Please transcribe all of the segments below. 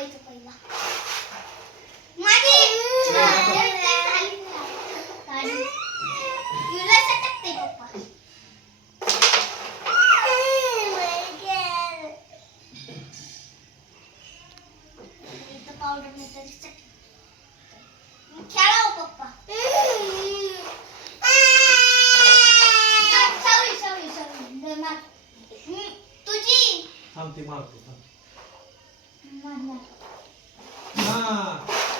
दाबायचं पहिला. माझी युला सटकते पप्पा. इथं पावडर नाही तरी सटक. खेळा हो पप्पा. तुझी थांबते मारतो थांब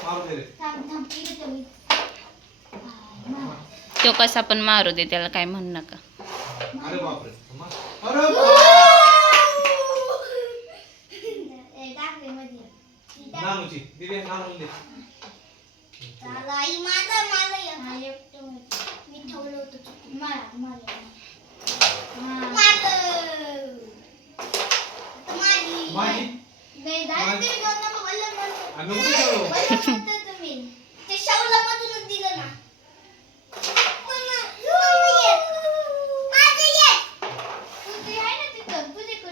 मारू दे रे. थांब इथे ठेव. तो कसा पण मारू दे, त्याला काय म्हणू नका. अरे बापरे. अरे टाकले मध्ये नानूची दिदे नानू दे. चला आई माझा मला एकटं मी ठेवलं होतं चुकून. मारलं माझी नाही दादा ते दोन नंबर वल्ल आम्ही कुठे ठेवलो? तुम्ही ते शाऊला मधूनच दिलं ना.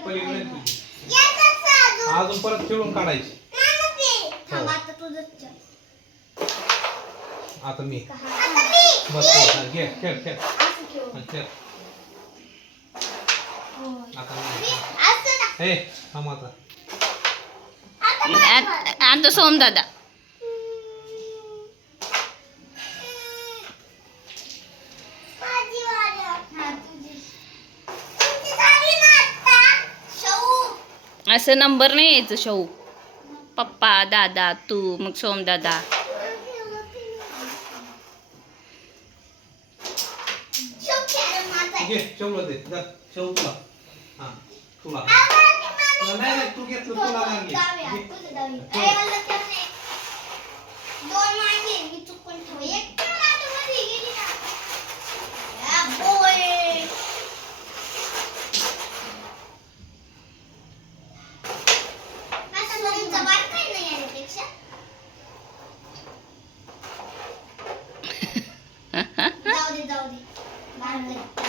पलीकडे तुझी. अजून परत खेळून काढायची. थांब आता तुझंच चल. आता मी आता मी बस घे खेळ खेळ असं खेळू. खेळ. आता मी असं ना. हे थांब आता. आता सोम दादा माझी वाली. हां तुझी. तुझी झाली ना आता. शाऊ असं नंबर नाही यायचं. शौ पप्पा दादा तू मग सोम दादा. शाऊ खेळ माझा. घे शेवला दे जा शेव तुला. हा तुला नाही तू घेतलं तुला नाही घे. दोन मागे मी चुकून ठेव. एक तर आतमध्ये गेली ना. या बोय. आता लोणचं बारकं आहे ना याच्यापेक्षा. जाऊ दे बारकं आहे.